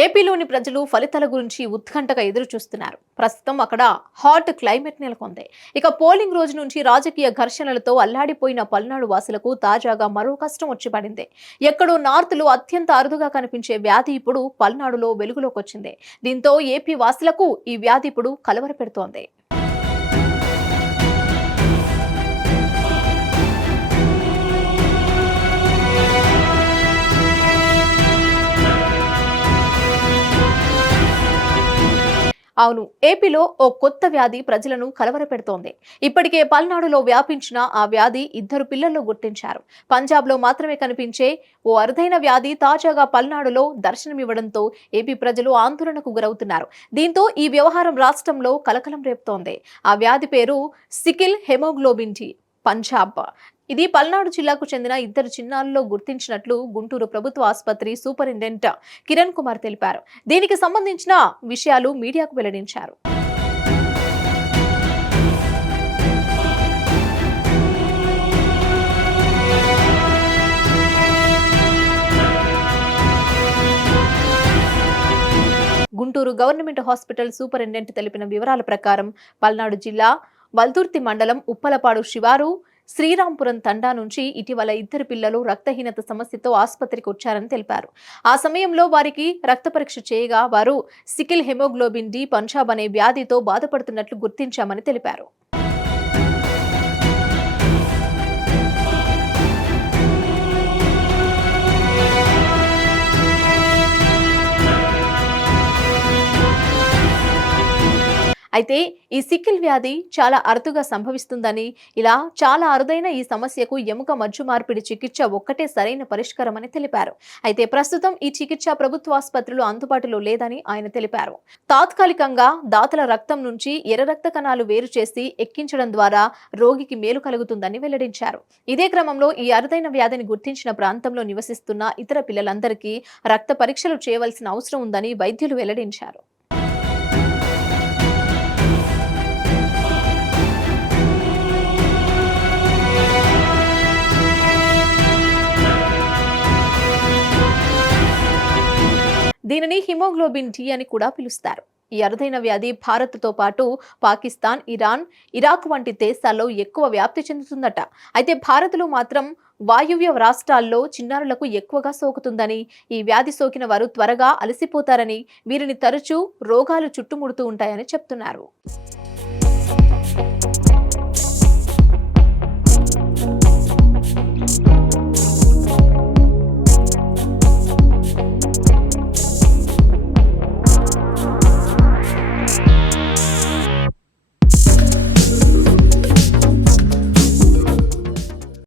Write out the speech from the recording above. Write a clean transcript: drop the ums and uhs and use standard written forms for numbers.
ఏపీలోని ప్రజలు ఫలితాల గురించి ఉత్కంఠగా ఎదురు చూస్తున్నారు. ప్రస్తుతం అక్కడ హాట్ క్లైమేట్ నెలకొంది. ఇక పోలింగ్ రోజు నుంచి రాజకీయ ఘర్షణలతో అల్లాడిపోయిన పల్నాడు వాసులకు తాజాగా మరో కష్టం వచ్చి పడింది. ఎక్కడో నార్త్ లో అత్యంత అరుదుగా కనిపించే వ్యాధి ఇప్పుడు పల్నాడులో వెలుగులోకి వచ్చింది. దీంతో ఏపీ వాసులకు ఈ వ్యాధి ఇప్పుడు కలవరపెడుతోంది. అవును, ఏపీలో ఓ కొత్త వ్యాధి ప్రజలను కలవరపెడుతోంది. ఇప్పటికే పల్నాడులో వ్యాపించిన ఆ వ్యాధి ఇద్దరు పిల్లల్లో గుర్తించారు. పంజాబ్ లో మాత్రమే కనిపించే ఓ అరుదైన వ్యాధి తాజాగా పల్నాడులో దర్శనమివ్వడంతో ఏపీ ప్రజలు ఆందోళనకు గురవుతున్నారు. దీంతో ఈ వ్యవహారం రాష్ట్రంలో కలకలం రేపుతోంది. ఆ వ్యాధి పేరు సికిల్ హెమోగ్లోబిన్ డి పంజాబ్. ఇది పల్నాడు జిల్లాకు చెందిన ఇద్దరు చిన్నారుల్లో గుర్తించినట్లు గుంటూరు ప్రభుత్వ ఆసుపత్రి సూపరింటెండెంట్ కిరణ్ కుమార్ తెలిపారు. దీనికి సంబంధించిన విషయాలు మీడియాకు వెల్లడించారు. గుంటూరు గవర్నమెంట్ హాస్పిటల్ సూపరింటెండెంట్ తెలిపిన వివరాల ప్రకారం పల్నాడు జిల్లా వల్దుర్తి మండలం ఉప్పలపాడు శివారు శ్రీరాంపురం తండా నుంచి ఇటీవల ఇద్దరు పిల్లలు రక్తహీనత సమస్యతో ఆసుపత్రికి వచ్చారని తెలిపారు. ఆ సమయంలో వారికి రక్త పరీక్ష చేయగా వారు సికిల్ హెమోగ్లోబిన్ డి పంజాబ్ అనే వ్యాధితో బాధపడుతున్నట్లు గుర్తించామని తెలిపారు. అయితే ఈ సికిల్ వ్యాధి చాలా అరుదుగా సంభవిస్తుందని, ఇలా చాలా అరుదైన ఈ సమస్యకు ఎముక మజ్జు మార్పిడి చికిత్స ఒక్కటే సరైన పరిష్కారం అని తెలిపారు. అయితే ప్రస్తుతం ఈ చికిత్స ప్రభుత్వ ఆసుపత్రులు అందుబాటులో లేదని ఆయన తెలిపారు. తాత్కాలికంగా దాతల రక్తం నుంచి ఎర్ర రక్త కణాలు వేరు చేసి ఎక్కించడం ద్వారా రోగికి మేలు కలుగుతుందని వెల్లడించారు. ఇదే క్రమంలో ఈ అరుదైన వ్యాధిని గుర్తించిన ప్రాంతంలో నివసిస్తున్న ఇతర పిల్లలందరికీ రక్త పరీక్షలు చేయవలసిన అవసరం ఉందని వైద్యులు వెల్లడించారు. దీనిని హిమోగ్లోబిన్ డి అని కూడా పిలుస్తారు. ఈ అరుదైన వ్యాధి భారత్తో పాటు పాకిస్తాన్, ఇరాన్, ఇరాక్ వంటి దేశాల్లో ఎక్కువ వ్యాప్తి చెందుతుందట. అయితే భారత్లో మాత్రం వాయువ్య రాష్ట్రాల్లో చిన్నారులకు ఎక్కువగా సోకుతుందని, ఈ వ్యాధి సోకిన వారు త్వరగా అలసిపోతారని, వీరిని తరచూ రోగాలు చుట్టుముడుతూ ఉంటాయని చెప్తున్నారు.